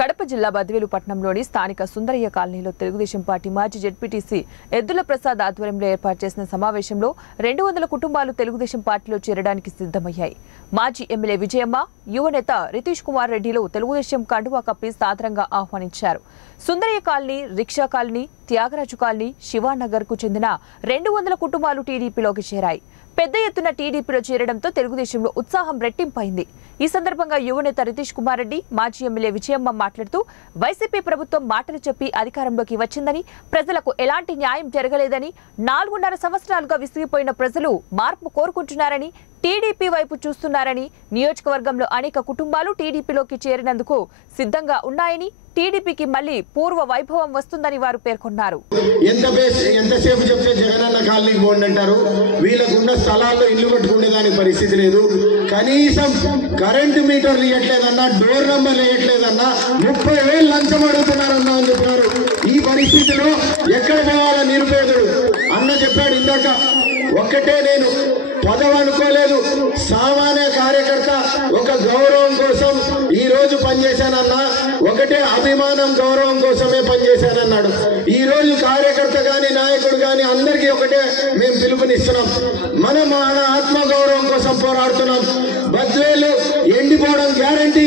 కడప జిల్లా బద్వేలు పట్టణంలోని స్థానిక సుందరయ్య కాలనీలో తెలుగుదేశం పార్టీ మాజీ జెడ్పీటీసీ ఎద్దుల ప్రసాద్ ఆధ్వర్యంలో ఏర్పాటు చేసిన సమావేశంలో 200 కుటుంబాలు తెలుగుదేశం పార్టీలో చేరడానికి సిద్ధమయ్యాయి. మాజీ ఎమ్మెల్యే విజయమ్మ, యువనేత రితీష్ కుమార్ రెడ్డిలు తెలుగుదేశం కండువా కప్పి సాదరంగా ఆహ్వానించారు. Sundaraiah colony, rickshaw colony, Tyagaraju colony, Shivanagar కు చెందిన 200 కుటుంబాలు టీడీపీలోకి చేరాయి. పెద్ద ఎత్తున టీడీపీలో చేరడంతో తెలుగుదేశంలో ఉత్సాహం రెట్టింపైంది. ఈ సందర్భంగా యువనేత రితీష్ కుమార్ రెడ్డి, మాజీ ఎమ్మెల్యే విజయమ్మ మాట్లాడుతూ వైసీపీ ప్రభుత్వం మాటలు చెప్పి అధికారంలోకి వచ్చిందని, ప్రజలకు ఎలాంటి న్యాయం జరగలేదని, 4.5 సంవత్సరాలుగా విసిగిపోయిన ప్రజలు మార్పు కోరుకుంటున్నారని, టీడీపీ వైపు చూస్తున్నారని, నియోజకవర్గంలో అనేక కుటుంబాలు టీడీపీలోకి చేరినందుకు సిద్ధంగా ఉన్నాయని, టీడీపీకి మళ్లీ పూర్వ వైభవం వస్తుందని వారు పేర్కొన్నారు. ఎంతసేపు చెప్తే జగనన్న కాలనీకి పోండి అంటారు. వీళ్ళకున్న స్థలాల్లో ఇల్లు కట్టుకునేదానికి పరిస్థితి లేదు. కనీసం కరెంటు మీటర్లు ఇవ్వట్లేదన్నా, డోర్ నంబర్లు ఇవ్వట్లేదన్నా, 30,000 లంచం అడుగుతున్నారన్నా అని చెప్పారు. ఈ పరిస్థితిలో ఎక్కడ పోవాలా నిరుపేదలు అన్న చెప్పాడు ఇందాక. ఒక్కటే నేను పదవి అనుకోలేదు, సామాన్య కార్యకర్త ఒక గౌరవం కోసం ఈ రోజు పనిచేశానన్నా, ఒకటే అభిమానం గౌరవం కోసమే పనిచేశానన్నాడు. ఈ రోజు కార్యకర్త గాని నాయకుడు గాని అందరికీ ఒకటే మేము పిలుపునిస్తున్నాం. మనం మన ఆత్మగౌరవం కోసం పోరాడుతున్నాం. బద్వేలు ఎండిపోవడం గ్యారంటీ.